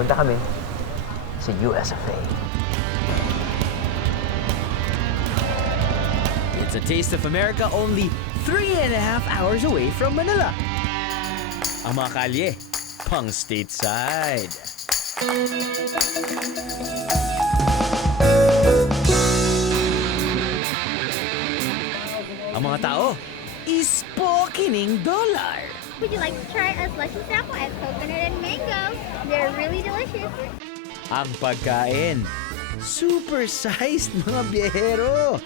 Pupunta kami sa US of A. It's a taste of America only 3.5 hours away from Manila. Ang mga kalye, pang stateside. Ang mga tao, ispokining dollar. Would you like to try our slushy sample as coconut and mango? They're really delicious. Ang pagkain, super sized mga biyahero.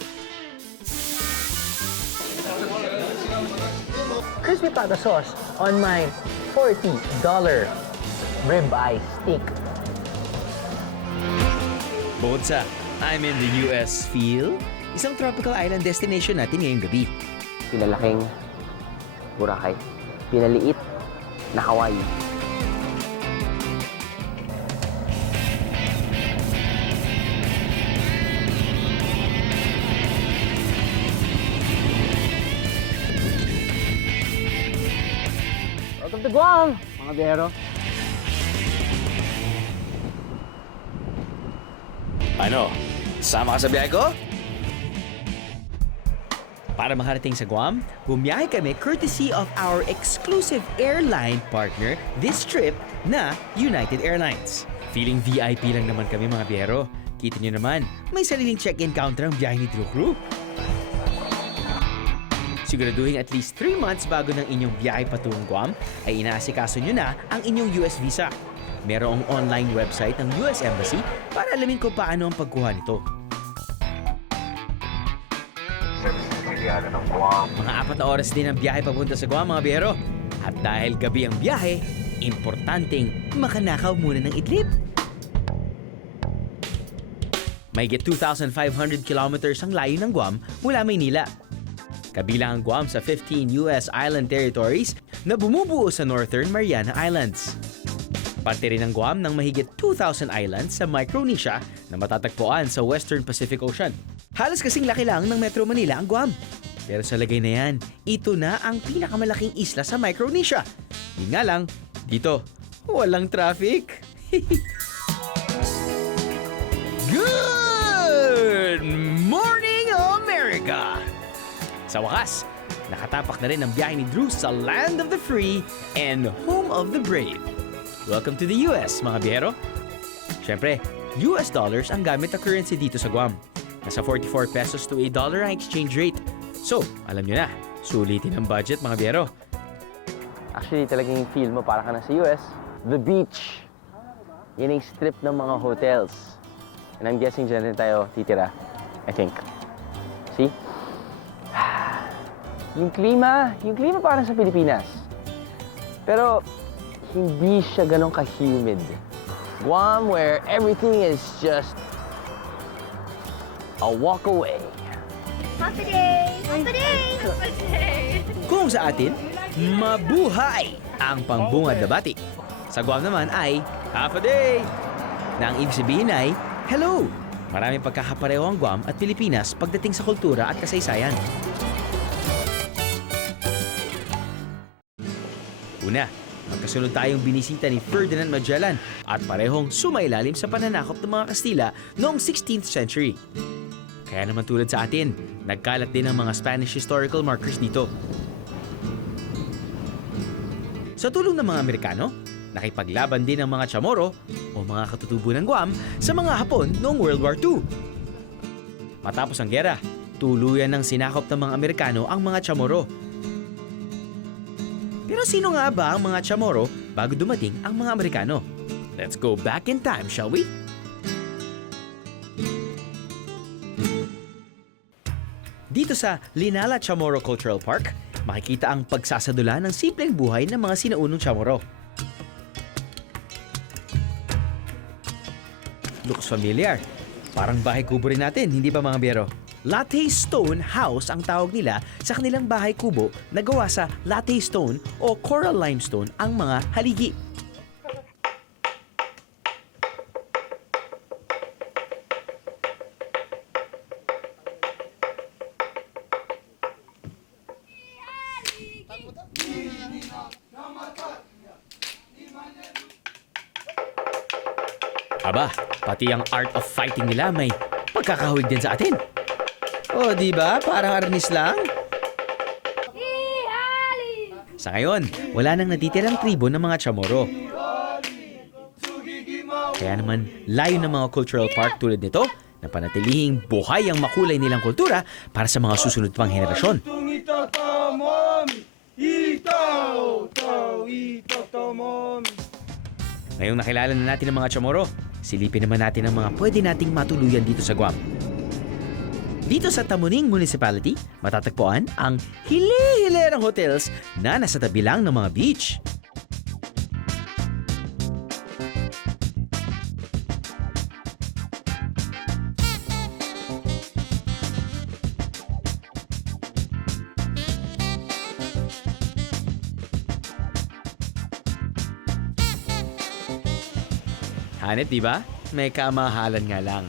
Crispy pata sauce on my $40 ribeye steak. Bukod sa I'm in the US feel, isang tropical island destination natin ngayong gabi. Pinalaking Boracay. Pinaliit na Hawaii. Welcome to Guam, mga biyahero. Ano? Sama ka sa biyahe ko? Para makarating sa Guam, bumiyahe kami courtesy of our exclusive airline partner this trip na United Airlines. Feeling VIP lang naman kami mga biyahero. Kita nyo naman, may sariling check-in counter ang biyahe ni Drew Crew. Siguraduhin at least 3 months bago ng inyong biyahe patungong Guam ay inaasikaso nyo na ang inyong US visa. Merong online website ng US Embassy para alamin kung paano ang pagkuha nito. Mga 4 na oras din ang biyahe papunta sa Guam mga biyahero. At dahil gabi ang biyahe, importanteng makanakaw muna ng idlip. Mahigit 2,500 kilometers ang layo ng Guam mula Maynila. Kabilang ang Guam sa 15 US island territories na bumubuo sa Northern Mariana Islands. Parte rin ang Guam ng mahigit 2,000 islands sa Micronesia na matatagpuan sa Western Pacific Ocean. Halos kasing laki lang ng Metro Manila ang Guam. Pero sa lagay na yan, ito na ang pinakamalaking isla sa Micronesia. Yun nga lang, dito, walang traffic. Good morning, America! Sa wakas, nakatapak na rin ang biyahe ni Drew sa land of the free and home of the brave. Welcome to the US, mga biyahero. Siyempre, US dollars ang gamit na currency dito sa Guam. Nasa 44 pesos to $1 ang exchange rate. So, alam nyo na, sulitin ang budget, mga biyahero. Actually, talagang feel mo para ka na sa US. The beach. Yan ang strip ng mga hotels. And I'm guessing dyan rin tayo titira. I think. See? Yung klima parang sa Pilipinas. Pero, hindi siya ganun ka-humid. Guam, where everything is just a walk away. Happy day! Happy day! Happy day! Kung sa atin, mabuhay ang pangbungad na bati. Sa Guam naman ay half a day, na ang ibig sabihin ay hello. Maraming pagkakapareho ang Guam at Pilipinas pagdating sa kultura at kasaysayan. Una, magkasunod tayong binisita ni Ferdinand Magellan at parehong sumailalim sa pananakop ng mga Kastila noong 16th century. Kaya naman tulad sa atin, nagkalat din ang mga Spanish historical markers dito. Sa tulong ng mga Amerikano, nakipaglaban din ang mga Chamorro o mga katutubo ng Guam sa mga Hapon noong World War II. Matapos ang gera, tuluyan ng sinakop ng mga Amerikano ang mga Chamorro. Pero sino nga ba ang mga Chamorro bago dumating ang mga Amerikano? Let's go back in time, shall we? Dito sa Linala Chamorro Cultural Park, makikita ang pagsasadula ng simpleng buhay ng mga sinaunong Chamorro. Looks familiar. Parang bahay kubo rin natin, hindi ba mga biyero? Latte Stone House ang tawag nila sa kanilang bahay kubo na gawa sa latte stone o coral limestone ang mga haligi. Aba, pati ang art of fighting nila may pagkakahawig din sa atin. O, di ba? Parang arnis lang. Sa ngayon, wala nang natitirang tribo ng mga Chamorro. Kaya naman, layo ng mga cultural park tulad nito na panatilihing buhay ang makulay nilang kultura para sa mga susunod pang henerasyon. Ngayong nakilala na natin ang mga Chamorro, silipin naman natin ang mga pwede nating matuluyan dito sa Guam. Dito sa Tamuning Municipality, matatagpuan ang hili-hilerang hotels na nasa tabi lang ng mga beach. Hanep, di ba? May kamahalan nga lang.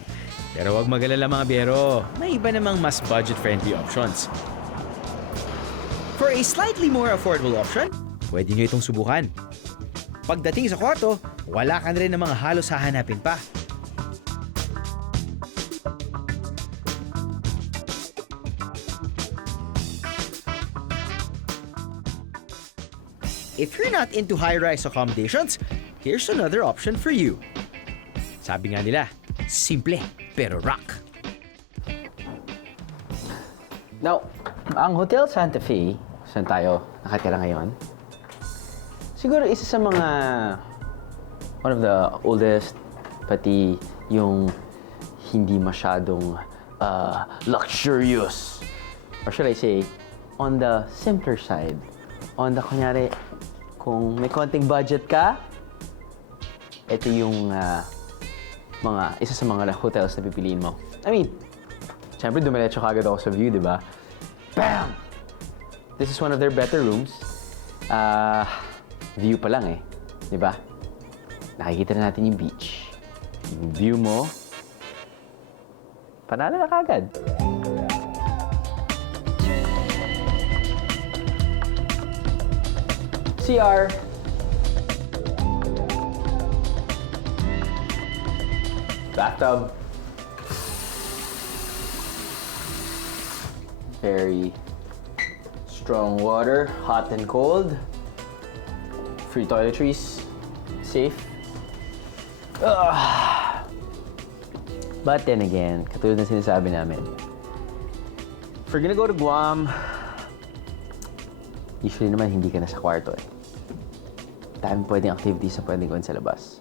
Pero huwag mag-alala mga biyero, may iba namang mas budget-friendly options. For a slightly more affordable option, pwede nyo itong subukan. Pagdating sa kwarto, wala ka na rin ng mga halos hahanapin pa. If you're not into high-rise accommodations, here's another option for you. Sabi nga nila, simple pero rock. Now, ang Hotel Santa Fe, saan tayo nakatira ngayon, siguro isa sa mga one of the oldest, pati yung hindi masyadong luxurious, or should I say, on the simpler side. On the, kunyari, kung may konting budget ka, ito yung isa sa mga hotels na pipiliin mo. I mean, syempre dumiretso kagad ako sa view, di ba? Bam! This is one of their better rooms. View pa lang eh, di ba? Nakikita na natin yung beach. Yung view mo, panalo na kagad. CR. Bathtub. Very strong water, hot and cold. Free toiletries, safe. But then again, katulad ng sinasabi namin, if you're gonna go to Guam, usually naman hindi ka na sa kwarto eh. Dami pwedeng activities na pwedeng gawin sa labas.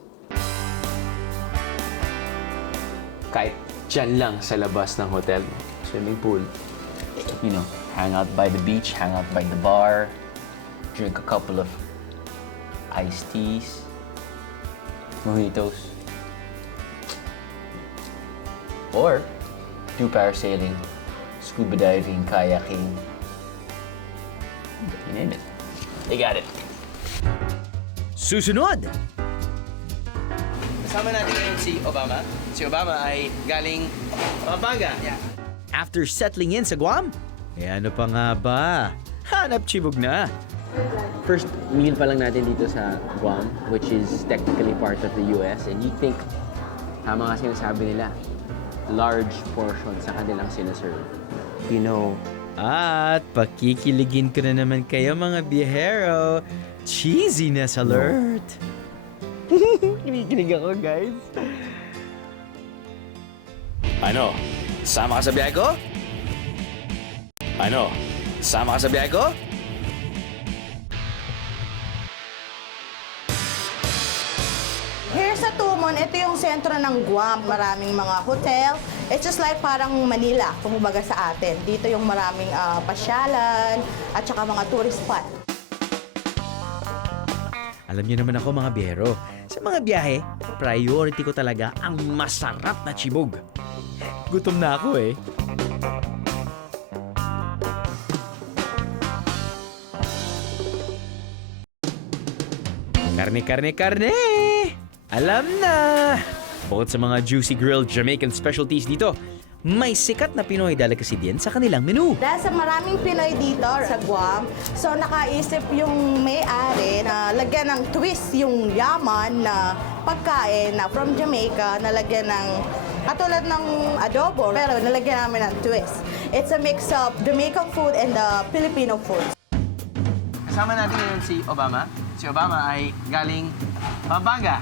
Kahit dyan lang sa labas ng hotel, swimming pool. You know, hang out by the beach, hang out by the bar, drink a couple of iced teas, mojitos. Or do parasailing, scuba diving, kayaking. You name it. They got it. Susunod! Kasama natin ngayon si Obama. Si Obama ay galing Pampanga. Yeah. After settling in sa Guam, ano pa nga ba? Hanap chibog na! First meal pa lang natin dito sa Guam, which is technically part of the US, and you think, tama nga sinasabi nila, large portion sa kanilang sinaserve. You know, At pakikiligin ko na naman kayo mga biyahero. Cheesiness alert! kinikilig ako, guys. Ano? Sama ka sa biyahe ko? Ano? Sama ka sa biyahe ko? Here sa Tumon, ito yung sentro ng Guam. Maraming mga hotel. It's just like parang Manila, kumbaga sa atin. Dito yung maraming pasyalan at saka mga tourist spot. Alam niyo naman ako mga biyahero, sa mga biyahe, priority ko talaga ang masarap na chibog. Gutom na ako eh. Karne, karne, karne! Alam na! Bukod sa mga juicy grilled Jamaican specialties dito, may sikat na Pinoy delicacy din sa kanilang menu. Dahil sa maraming Pinoy dito sa Guam, so nakaisip yung may-ari na lagyan ng twist yung yaman na pagkain na from Jamaica, na lagyan ng katulad ng adobo, pero nalagyan namin ng twist. It's a mix of Jamaican food and the Filipino food. Kasama natin ngayon si Obama. Si Obama ay galing Pampanga.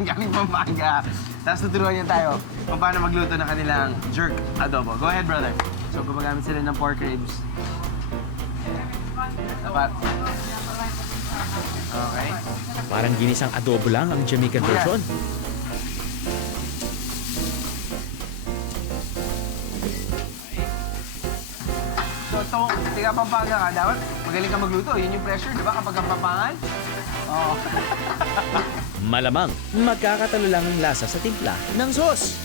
Galing Pampanga. Tapos tuturuan niya tayo kung paano magluto ng kanilang jerk adobo. Go ahead, brother. So, gumagamit sila ng pork ribs. Dapat. Okay. Parang ginisang adobo lang ang Jamaican version. So, tiga Pampanga ka, dapat magaling ka magluto. Yun yung pressure, di ba? Kapag ang Pampangan. Oo. Malamang, magkakatalo lang ang lasa sa timpla ng sauce.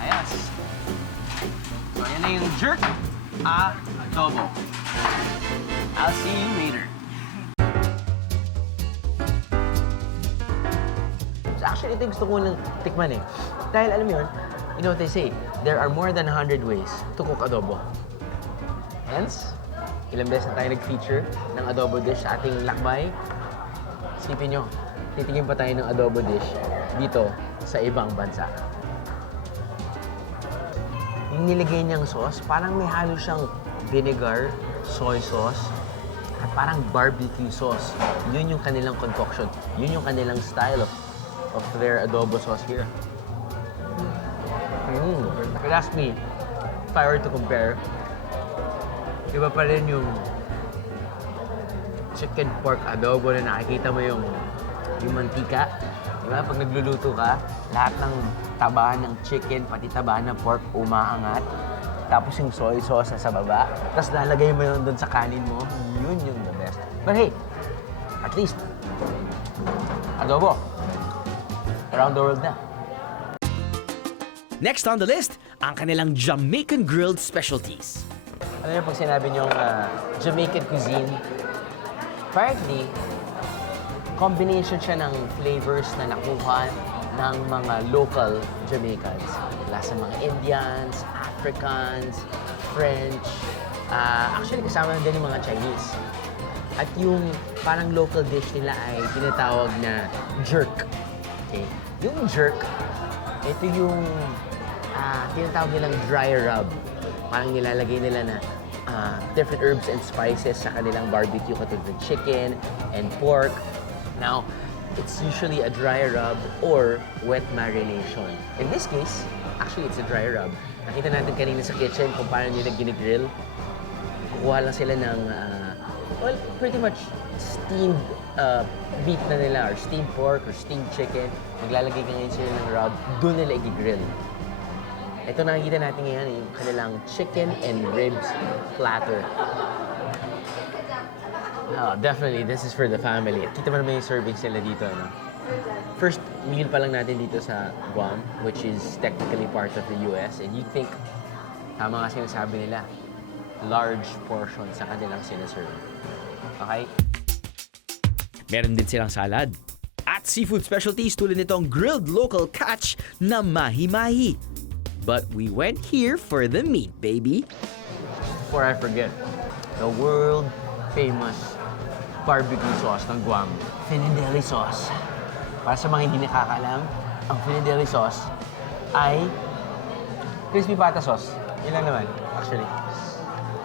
Ayos. So, yan na yung jerk adobo. I'll see you later. So, actually, ito yung gusto ko nang tikman eh. Dahil alam mo yun, you know what they say, there are more than 100 ways to cook adobo. Hence, ilang beses na tayo nag-feature ng adobo dish sa ating lakbay. Isipin nyo, titingin pa tayo ng adobo dish dito sa ibang bansa. Yung nilagay niyang sauce, parang may halo siyang vinegar, soy sauce, at parang barbecue sauce. Yun yung kanilang concoction. Yun yung kanilang style of their adobo sauce here. If you ask me, if I were to compare, iba pa rin yung chicken pork adobo na nakikita mo yung mantika. Diba? Pag nagluluto ka, lahat ng taba ng chicken, pati taba ng pork umaangat. Tapos yung soy sauce na sa baba. Tapos lalagay mo yun doon sa kanin mo. Yun yung the best. But hey, at least, adobo. Around the world na. Next on the list, ang kanilang Jamaican grilled specialties. Ano yung pag sinabi niyong Jamaican cuisine, apparently, combination siya ng flavors na nakuha ng mga local Jamaicans. Mula sa mga Indians, Africans, French, actually kasama na din yung mga Chinese. At yung parang local dish nila ay tinatawag na jerk. Okay? Yung jerk, ito yung tinatawag nilang dry rub. Parang nilalagay nila na different herbs and spices sa kanilang barbecue katulad ng chicken and pork. Now, it's usually a dry rub or wet marination. In this case, actually it's a dry rub. Nakita natin kanina sa kitchen kung paano nila ginigrill. Kukuha lang sila ng, well, pretty much steamed beef na nila or steamed pork or steamed chicken. Maglalagay ka ngayon sila ng rub, doon nila i-grill. Ito nakikita natin ngayon, yung kanilang chicken and ribs platter. Oh, definitely, this is for the family. Kita mo naman yung servings nila dito, no? First meal pa lang natin dito sa Guam, which is technically part of the US. And you think, tama nga sinasabi nila, large portion sa kanilang sinaserve. Okay? Meron din silang salad. At seafood specialties tulad nitong grilled local catch na mahi-mahi. But we went here for the meat, baby. Before I forget, the world-famous barbecue sauce ng Guam, Finindeli sauce. Para sa mga hindi nakakaalam, ang Finindeli sauce ay crispy pata sauce. Yun lang naman, actually.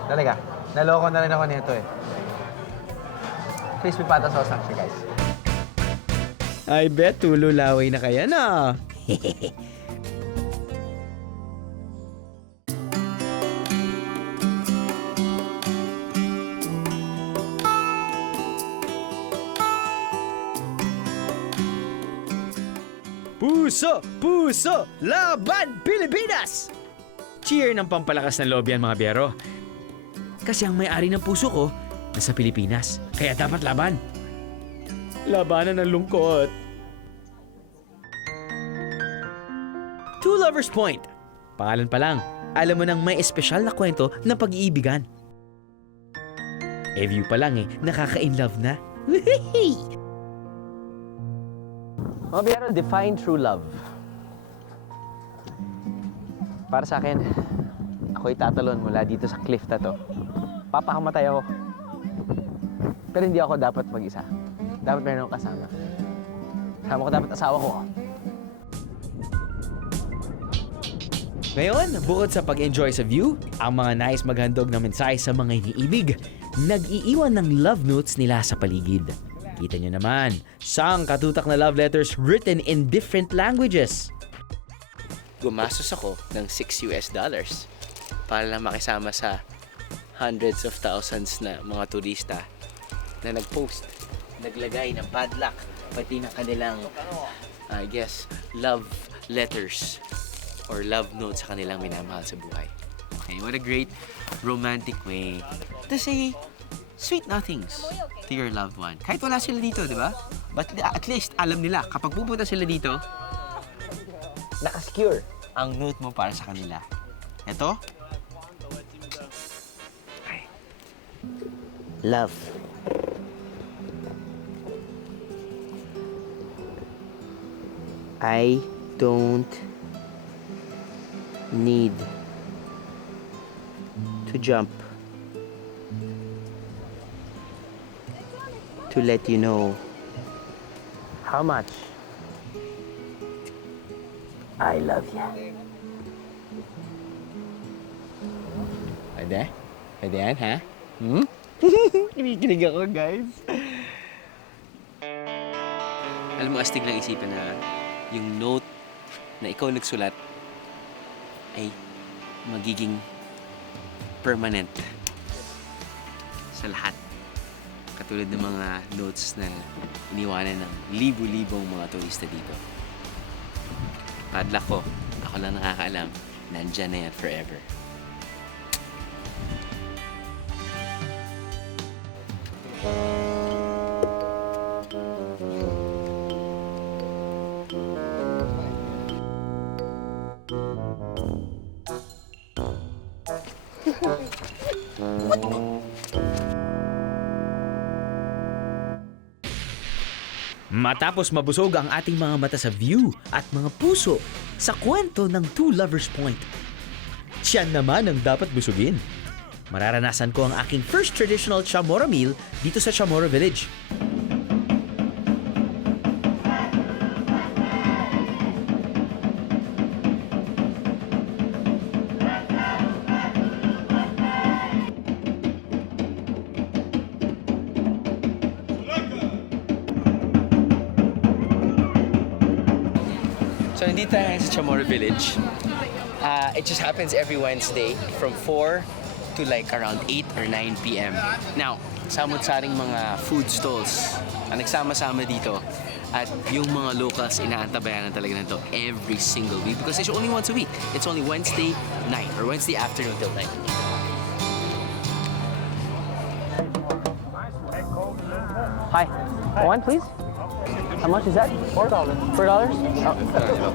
Talaga, naloko na rin ako nito eh. Crispy pata sauce actually, guys. I bet tululaway na kaya na. Puso! Puso! Laban Pilipinas! Cheer ng pampalakas ng loob yan, mga biyero. Kasi ang may-ari ng puso ko nasa Pilipinas. Kaya dapat laban. Labanan ng lungkot. Two Lovers Point. Pangalan pa lang, alam mo nang may espesyal na kwento ng pag-iibigan. View pa lang nakaka-inlove na. Mga biyero, define true love. Para sa akin, ako'y tatalon mula dito sa cliff na to. Papakamatay ako. Pero hindi ako dapat mag-isa. Dapat meron akong kasama. Kasama ko dapat asawa ko. Ngayon, bukod sa pag-enjoy sa view, ang mga nais maghandog ng mensahe sa mga iniibig, nag-iiwan ng love notes nila sa paligid. Kita nyo naman, sang katutak na love letters written in different languages. Gumastos ako ng $6 para lang makisama sa hundreds of thousands na mga turista na nag-post, naglagay ng padlock, pati ng kanilang, I guess, love letters or love notes sa kanilang minamahal sa buhay. Okay, what a great romantic way to say sweet nothings to your loved one. Kahit wala sila dito, di ba? But at least alam nila, kapag pupunta sila dito, nakasecure ang note mo para sa kanila. Ito. Okay. Love. I don't need to jump to let you know how much I love you. Pwede? Pwede yan, ha? Kinikilig ako, guys. Alam mo, astig lang isipin na yung note na ikaw nagsulat ay magiging permanent sa lahat. Katulad ng mga notes na iniwanan ng libu-libong mga turista dito. Padlock ko, ako lang nakakaalam, nandyan na yan forever. Matapos mabusog ang ating mga mata sa view at mga puso sa kwento ng Two Lovers Point, siyan naman ang dapat busugin. Mararanasan ko ang aking first traditional Chamorro meal dito sa Chamorro Village. So, nandito tayo ngayon sa Chamorro Village. It just happens every Wednesday from 4 to like around 8 or 9 p.m. Now, samot-saring mga food stalls ang nagsama-sama dito. At yung mga locals, inaantabayanan talaga nito every single week because it's only once a week. It's only Wednesday night or Wednesday afternoon till night. Hi. One, please. How much is that? $4. $4? Oh.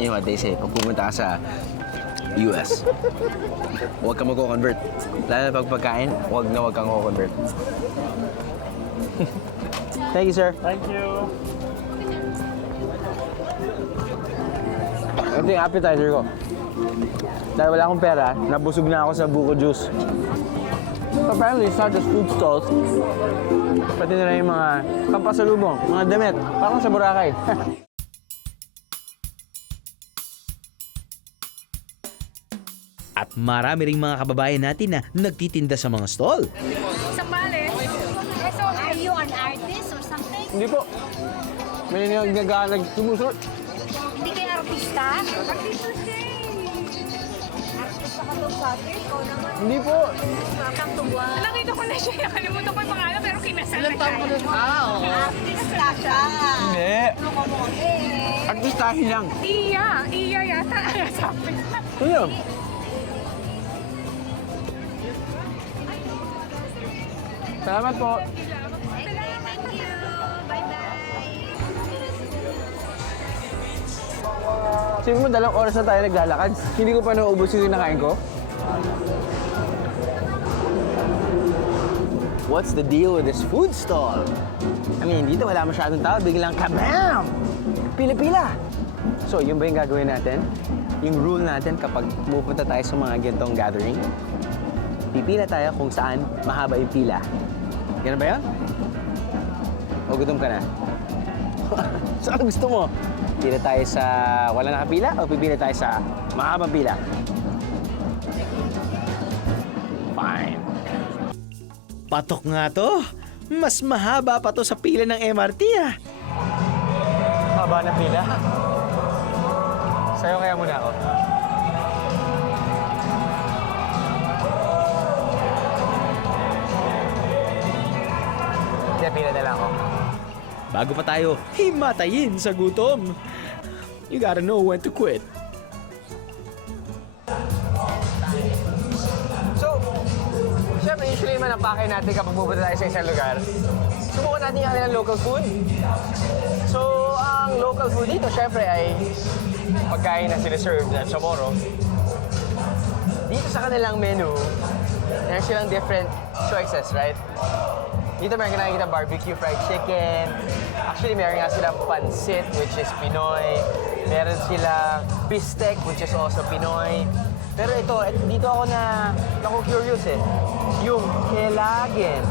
You know what they say, pag pumunta ka sa US, huwag ka mag-convert. Lalo na pag pagkain, huwag kang convert. Thank you, sir. Thank you. Ito yung appetizer ko. Dahil wala akong pera, nabusog na ako sa buko juice. Apparently, it's not just food stalls. Pati na rin yung mga pampasalubong, mga damit. Parang sa Boracay. At marami ring mga kababayan natin na nagtitinda sa mga stall. Sambales. So, are you an artist or something? Hindi po. May nagsumusot. Hindi kayo artista? Artista siya. Artista ka daw sa atin. Ikaw naman. Hindi po. Matang tuwa. Nakita ko na siya. Nakalimutan ko yung pangalan pero kinasal na siya. Artista siya. Hindi. Ano ka mo? Artistahin lang. Iya yata. Sabi. Ito yun. Salamat po. Thank you. Bye-bye. Sabi mo, 2 oras na tayo naglalakad. Hindi ko pa nauubos yung kinakain ko. What's the deal with this food stall? I mean, dito wala masyadong tao. Biglang kabam! Pila-pila! So, yun ba yung gagawin natin? yung rule natin kapag pupunta tayo sa mga ganitong gathering, pipila tayo kung saan mahaba yung pila. Ganun ba yun? O gutom ka na? Saan gusto mo? Pila tayo sa wala nakapila o pipila tayo sa mahabang pila? Fine. Patok nga to. Mas mahaba pa to sa pila ng MRT ah. Haba na pila. Sayo kaya muna ako. Kaya pila na lang ako. Bago pa tayo himatayin sa gutom. You gotta know when to quit. So, syempre usually naman ang pakay natin kapag pupunta tayo sa isang lugar, subukan natin yung kanilang local food. So, ang local food dito syempre ay pagkain na sinaserve na Chamorro. Dito sa kanilang menu, meron silang different choices, right? Dito meron ka nakikita barbecue fried chicken. Actually, meron nga silang pancit, which is Pinoy. Meron silang bistec, which is also Pinoy. Pero ito, dito ako naku-curious eh. Yung kelagen.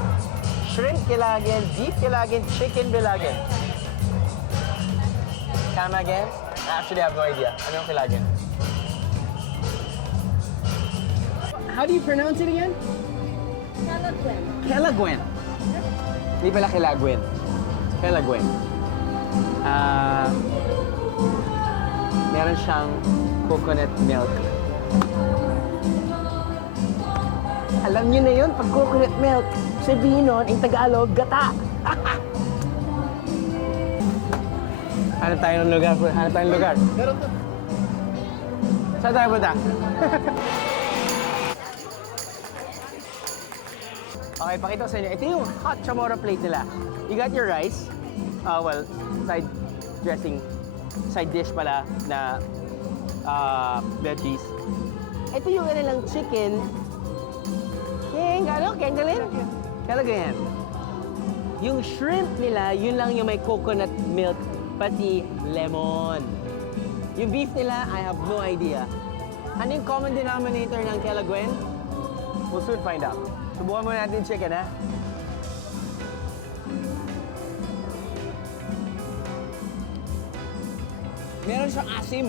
Shrimp kelagen, beef kelagen, chicken kelagen. Tama again? I actually have no idea. Ano yung kelagen? How do you pronounce it again? Calagwen. Kelaguen. Hindi pala Kelaguen. Kelaguen. Meron siyang coconut milk. Alam niyo na yun, pag coconut milk, sabihin nun, in Tagalog, gata. Hanap tayo ng lugar, bro. Hanap tayo ng lugar. Saan tayo punta? Okay, pakita ko sa inyo. Ito yung hot chamorro plate nila. You got your rice. Well, side dressing. Side dish pala na veggies. Ito yung kanilang chicken. Kengalin? Kalagayan. Yung shrimp nila, yun lang yung may coconut milk, pati lemon. Yung beef nila, I have no idea. Ano yung common denominator ng Kelaguen? We'll soon find out. Subukan muna natin yung chicken, ha? Meron siyang asim.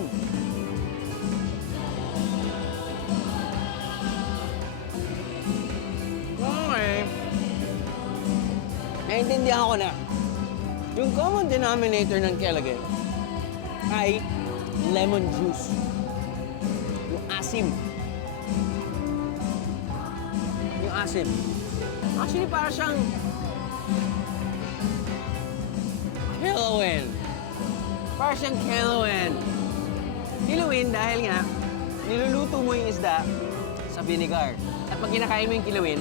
Okay. Naintindihan ko na. Yung common denominator ng Kelaguen ay lemon juice. Yung asim. Yung asim. Actually, para siyang Kilawin. Para siyang kilawin. Kilawin dahil nga, niluluto mo yung isda sa vinegar. At pag kinakain mo yung kilawin,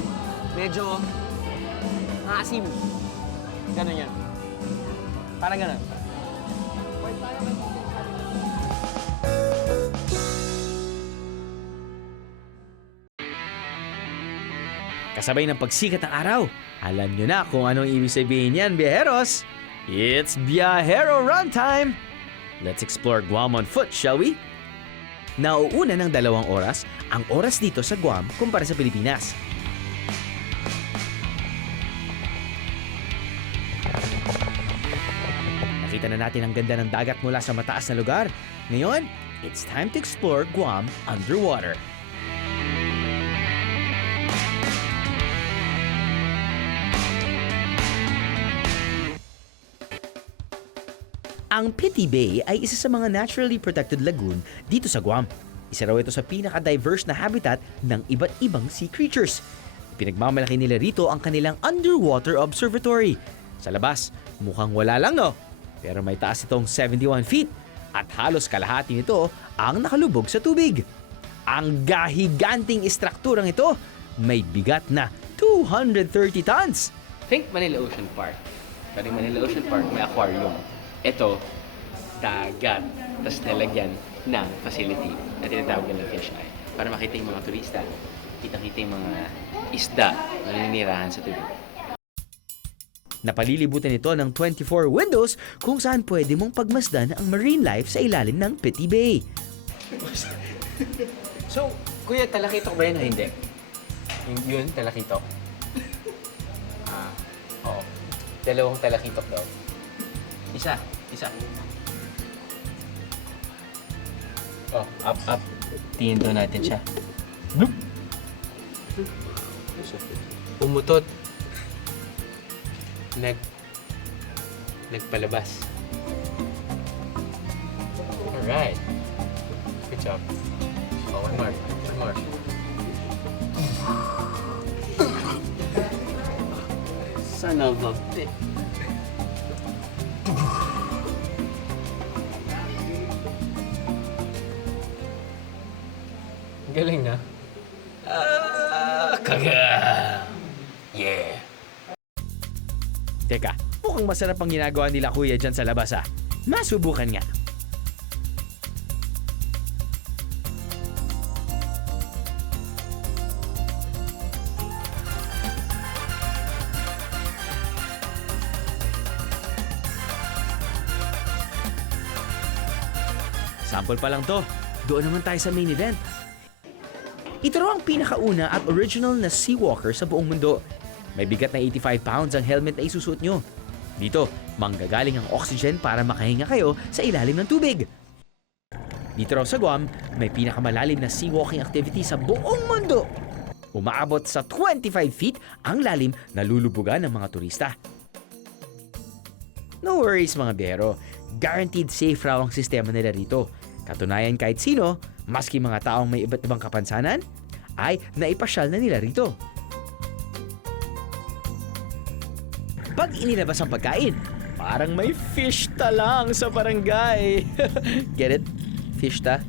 medyo asim. Ganon yan. Parang ganon. Kasabay ng pagsikat ng araw, alam nyo na kung anong ibig sabihin yan, biyaheros. It's Biyahero Run Time! Let's explore Guam on foot, shall we? Nauuna ng 2 oras ang oras dito sa Guam kumpara sa Pilipinas. Nakita na natin ang ganda ng dagat mula sa mataas na lugar. Ngayon, it's time to explore Guam underwater. Ang Pitty Bay ay isa sa mga naturally protected lagoon dito sa Guam. Isa raw ito sa pinaka-diverse na habitat ng iba't ibang sea creatures. Pinagmamalaki nila rito ang kanilang underwater observatory. Sa labas, mukhang wala lang no? Pero may taas itong 71 feet at halos kalahati nito ang nakalubog sa tubig. Ang gahiganting istrukturang ito may bigat na 230 tons. Think Manila Ocean Park. Pero Manila Ocean Park may aquarium. Ito, dagat, tapos nalagyan ng facility na tinatawag ng fish eye. Para makita yung mga turista, kita-kita yung mga isda na naninirahan sa tubig. Napalilibutan ito ng 24 windows kung saan pwede mong pagmasdan ang marine life sa ilalim ng Pitty Bay. So, kuya, talakitok ba yan o hindi? Yun, talakitok? Oo. Dalawang talakitok daw. Isa. Oh, up. Tingin daw natin siya. Bloop! Umutot. Nagpalabas. Alright. Good job. Oh, one more. Son of a bitch. Galing na. Yeah. Teka, mukhang masarap ang ginagawa nila kuya dyan sa labas ah. Masubukan nga. Sample pa lang to. Doon naman tayo sa main event. Ito raw ang pinakauna at original na seawalker sa buong mundo. May bigat na 85 pounds ang helmet na isusuot nyo. Dito, manggagaling ang oxygen para makahinga kayo sa ilalim ng tubig. Dito raw sa Guam, may pinakamalalim na seawalking activity sa buong mundo. Umaabot sa 25 feet ang lalim na lulubugan ng mga turista. No worries mga biyero, guaranteed safe raw ang sistema nila rito. Katunayan kahit sino, maski mga taong may iba't ibang kapansanan, ay naipasyal na nila rito. Pag inilabas ang pagkain, parang may fishta lang sa barangay. Get it? Fishta?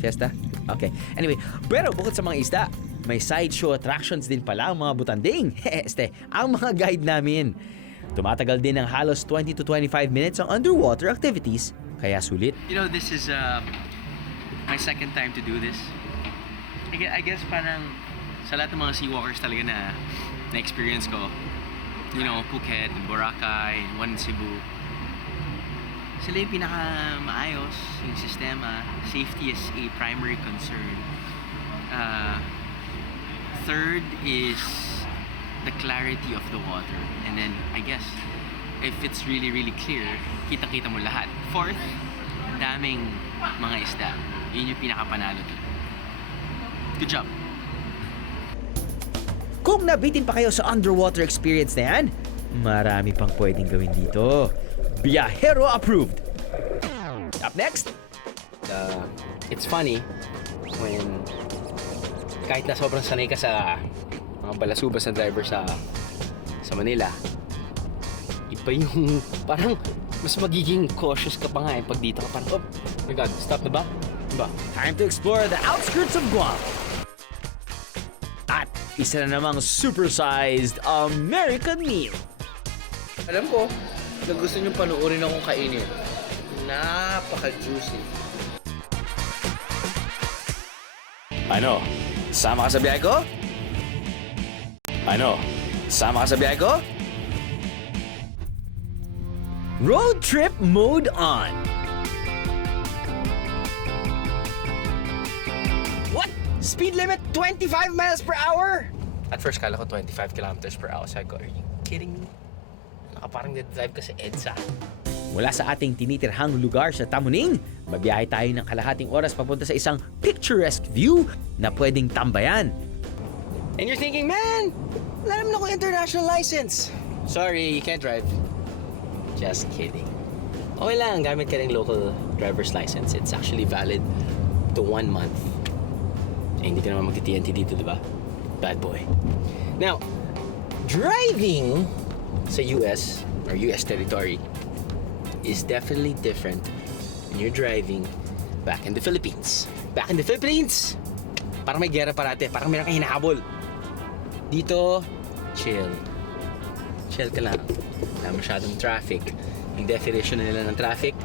Fiesta? Okay. Anyway, pero bukod sa mga isda, may sideshow attractions din pala ang mga butanding. Ang mga guide namin. Tumatagal din ng halos 20 to 25 minutes ang underwater activities, kaya sulit. You know, this is my second time to do this. I guess parang sa lahat ng mga seawalkers talaga na experience ko, you know, Phuket, Boracay, one in Cebu, sila yung pinaka-maayos yung sistema. Safety is a primary concern. Third is the clarity of the water. And then, I guess, if it's really, really clear, kitang-kita mo lahat. Fourth, daming mga isda. Yun yung pinaka-panalo dito. Good job! Kung nabitin pa kayo sa underwater experience na yan, marami pang pwedeng gawin dito. Biyahero approved! Up next, It's funny when kahit na sobrang sanay ka sa mga balasubas na driver sa Manila, iba yung parang mas magiging cautious ka pa nga pag dito ka parang, oh my God, stop na ba? Diba? time to explore the outskirts of Guam. At isa na namang supersized American meal. Alam ko na gusto nyo panuorin akong kainin. Napaka-juicy. Ano? Sama ka sa biyahe ko? Ano? Sama ka sa biyahe ko? Road trip mode on! What? Speed limit 25 miles per hour? At first, kala ko 25 kilometers per hour. Sabi ko, are you kidding me? Parang nag-drive ka sa EDSA. Mula sa ating tinitirhang lugar sa Tamuning, mabiyahe tayo ng kalahating oras papunta sa isang picturesque view na pwedeng tambayan. And you're thinking, man, wala naman ako international license. Sorry, you can't drive. Just kidding. Okay lang, gamit ka ng local driver's license. It's actually valid to 1 month. Eh, hindi ka naman magti-TNT dito, di ba? Bad boy. Now, driving sa US or US territory is definitely different when you're driving back in the Philippines. Back in the Philippines, parang may gera parate, parang meron kang hinahabol. Dito, chill. Chill ka lang. Wala masyadong traffic. Yung definition nila ng traffic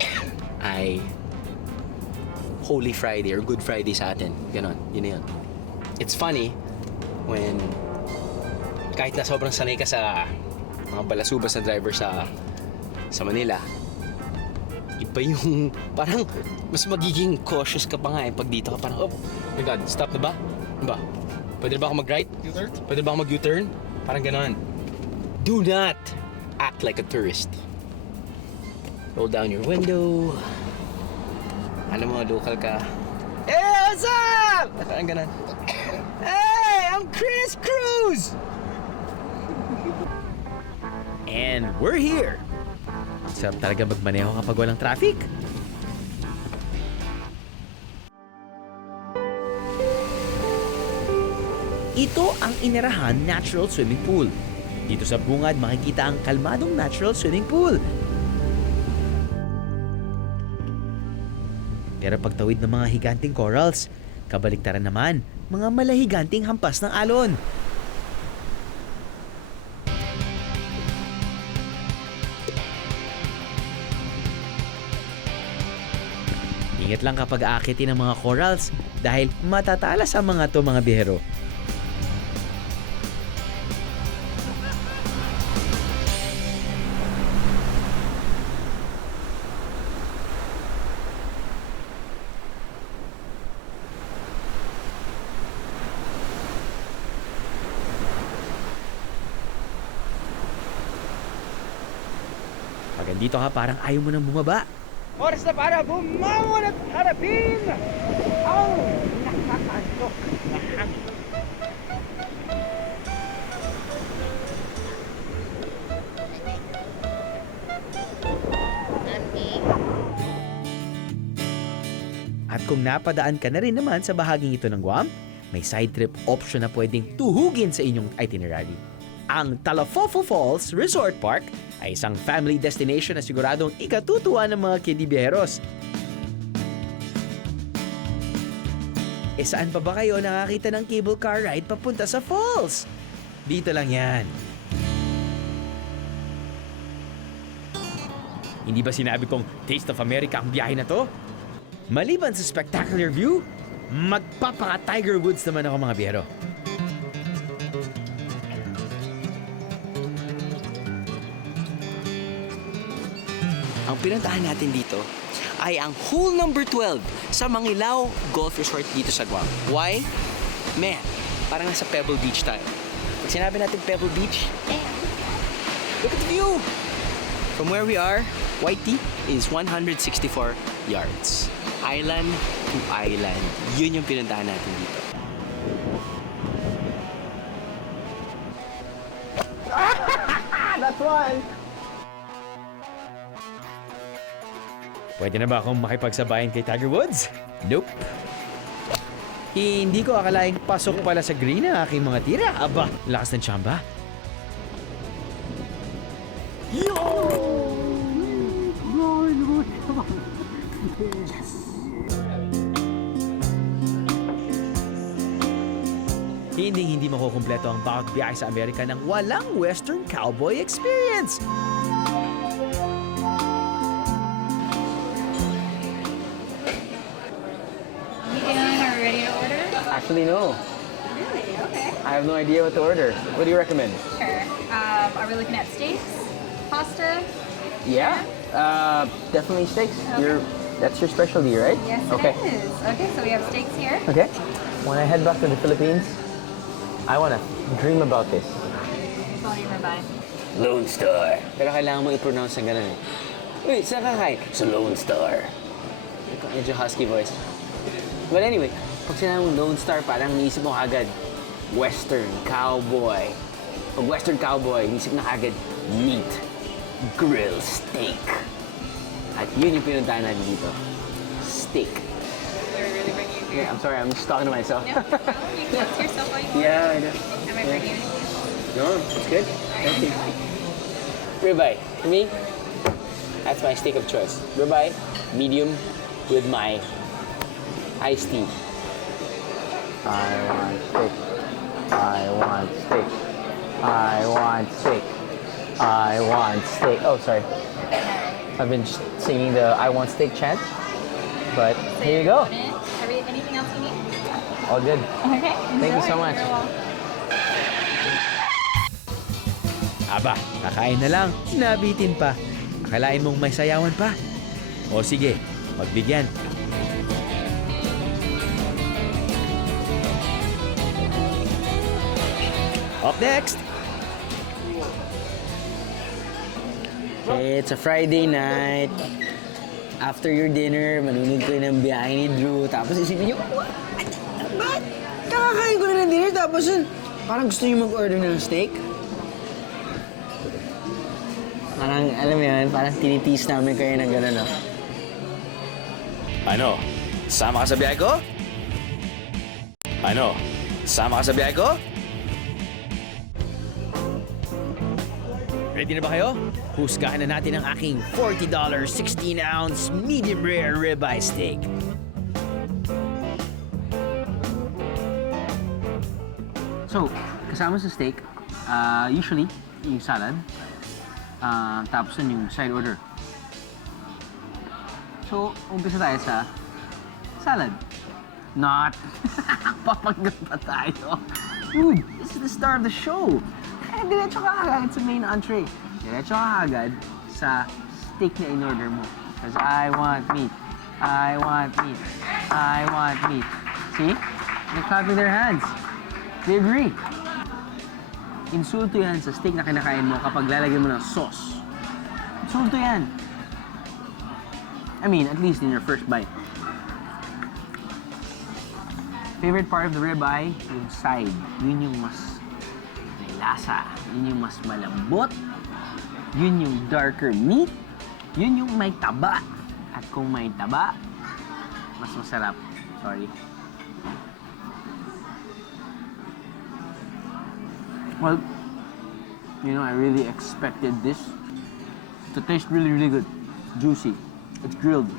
ay Holy Friday or Good Friday sa atin. Ganon, yun na yun. It's funny when kahit na sobrang sanay ka sa mga balasubas na driver sa Manila, iba yung parang mas magiging cautious ka pa nga pag dito ka parang, oh my God, stop na ba? Ano ba? Pwede na ba ako mag-right? U-turn? Pwede ba ako mag-U-turn? Parang ganon. Do not act like a tourist. Roll down your window. Alam mo, local ka. Hey, what's up? Parang ganon. Hey, I'm Chris Cruz! And we're here! Ang sarap talaga magmaneho kapag walang traffic. Ito ang Inarahan Natural Swimming Pool. Dito sa bungad makikita ang kalmadong natural swimming pool. Pero pagtawid ng mga higanting corals, kabaliktaran naman, mga malahiganting hampas ng alon. Ingat lang kapag aakitin ng mga corals dahil matatalas ang mga to mga bihero. Pag andito ka parang ayaw mo nang bumaba. Oras na para bumangon at harapin ang nakakantok na hangin. At kung napadaan ka na rin naman sa bahaging ito ng Guam, may side trip option na pwedeng tuhugin sa inyong itinerary. Ang Talafofo Falls Resort Park ay isang family destination na siguradong ikatutuwa ng mga kidibiheros. E saan pa ba kayo nakakita ng cable car ride papunta sa falls? Dito lang yan. Hindi ba sinabi kong Taste of America ang biyahe na to? Maliban sa spectacular view, magpapaka-Tiger Woods naman ako mga biyero. Ang pinuntahan natin dito ay ang hole number 12 sa Mangilaw Golf Resort dito sa Guam. Why? Man, parang nasa Pebble Beach tayo. Pag sinabi natin Pebble Beach, look at the view! From where we are, Waiti is 164 yards. Island to island. Yun yung pinuntahan natin dito. That's one! Pwede na ba akong makipagsabayan kay Tiger Woods? Nope. Hindi ko akalaing pasok pala sa green ang aking mga tira. Aba, lakas ng tsamba. Hindi makukumpleto ang bawat biyahe sa Amerika ng walang Western Cowboy experience. Are we ready to order? Actually, no. Really? Okay. I have no idea what to order. What do you recommend? Sure. Are we looking at steaks? Pasta? Yeah, definitely steaks. Okay. That's your specialty, right? Yes, Okay. it is. Okay, so we have steaks here. Okay. When I head back to the Philippines, I wanna dream about this. Phone you by. Lone Star. Pero kailangan mo i-pronounce na ganun eh. Uy, saan ka kain? Sa Lone Star. Medyo husky voice. But anyway, pag sinabi mong Lone Star, parang naisip mo kagad Western Cowboy. Pag Western Cowboy, naisip na kagad meat, grill, steak. At yun yung pinuntahan natin dito. Steak. We're really bringing you here. Yeah, I'm sorry, I'm just talking to myself. No, you can to yourself all you want. Yeah, I know. Am I bringing anything? No, it's good. Thank you. Ribeye. For me, that's my steak of choice. Ribeye, medium, with my iced tea. I want steak. I want steak. I want steak. I want steak. Oh, sorry. I've been just singing the I want steak chant. But here you go. Anything else you need? All good. Okay. Thank you so enjoy. much. You're welcome. Aba, kakain na lang. Nabitin pa. Akalain mong may sayawan pa. O sige, magbigyan. Up next! It's a Friday night. After your dinner, manunod ko ng biyahe ni Drew. Tapos isipin niyo, ba't kakakain ko na ng dinner? Tapos yun, parang gusto niyo mag-order ng steak? Parang, alam mo yun, parang tinitease namin kayo ng gano'n, no? Ano? Sama ka sa biyahe ko? Ano? Sama ka sa biyahe ko? Ready na ba kayo? Husgahan na natin ang aking $40 16-ounce medium rare ribeye steak. So, kasama sa steak, usually, yung salad, tapos yun yung side order. So, umpisa tayo sa salad. Not. Papagod pa tayo. Dude, this is the star of the show. Kaya diretso ka agad sa main entree. Diretso ka agad sa steak na in-order mo. Because I want meat. I want meat. I want meat. See? They're clapping their hands. They agree. Insulto yan sa steak na kinakain mo kapag lalagyan mo ng sauce. Insulto yan. I mean, at least in your first bite. Favorite part of the ribeye, yung side. Yun yung mas may lasa. Yun yung mas malambot. Yun yung darker meat. Yun yung may taba. At kung may taba, mas masarap. Sorry. Well, you know, I really expected this to taste really, really good. Juicy. It's grilled.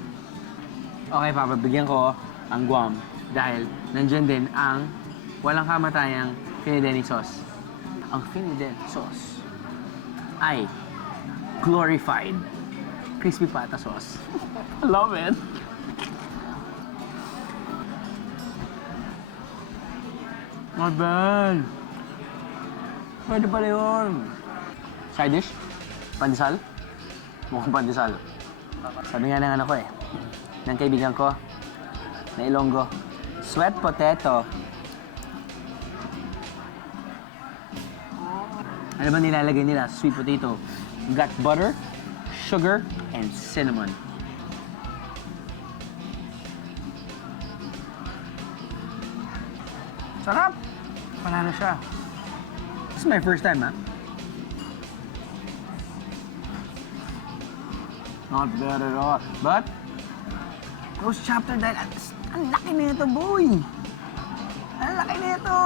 Okay, papabigyan ko ang Guam dahil nandyan din ang walang kamatayang Finideni sauce. Ang Finideni sauce ay glorified crispy pata sauce. I love it. Not bad. Pwede pala yun. Side dish? Pandesal? Mukhang pandesal. Sabi nga ng ano ko ng kaibigan ko, na Ilonggo, sweet potato. Ano ba nilalagay nila? Sweet potato. You got butter, sugar, and cinnamon. Sarap! Panalo siya. This is my first time, ha? Not bad at all. But, those chapter dahil, ang laki na ito, boy! Ang laki na ito!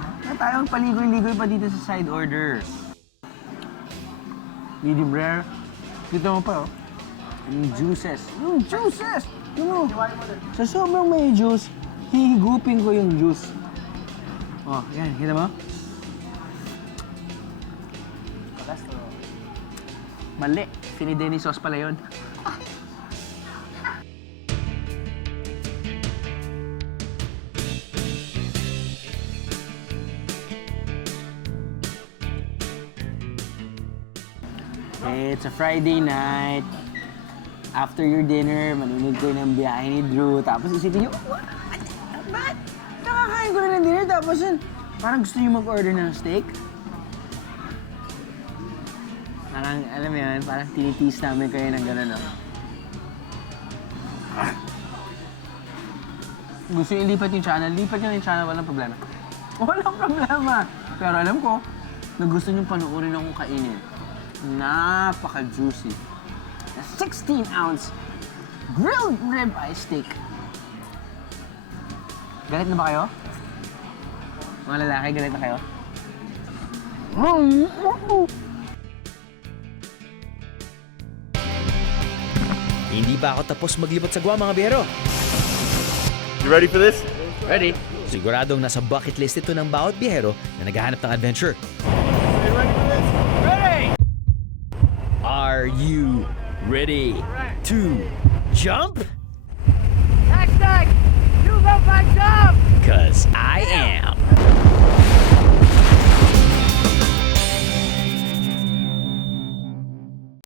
Na tayong paligoy-ligoy pa dito sa side order. Medium rare. Dito mo pa, oh. Yung juices. Yung juices! Yung sa sobrang may juice, hihigupin ko yung juice. Oh, yan. Kita mo? Mali. Finideni sauce pala yun. It's a Friday night. After your dinner, manunod kayo ng biyahe ni Drew. Tapos isipin niyo, ba't nakakain ko na ng dinner? Tapos yun, parang gusto niyo mag-order ng steak? Parang, alam mo yun, parang tinitease namin kayo ng gano'n, no? Gusto nyo ilipat yung channel, lipat nyo yung channel, walang problema. Walang problema! Pero alam ko, na gusto nyo panuorin akong kainin. Napaka-juicy. A 16-ounce grilled ribeye steak. Galit na ba kayo? Mga lalaki, galit na kayo? Hindi pa ako tapos maglibot sa Guam, mga biyero. You ready for this? Ready? Siguradong nasa bucket list ito ng bawat biyero na naghahanap ng adventure. Are you ready to jump? Hashtag, you love my job! 'Cause I am.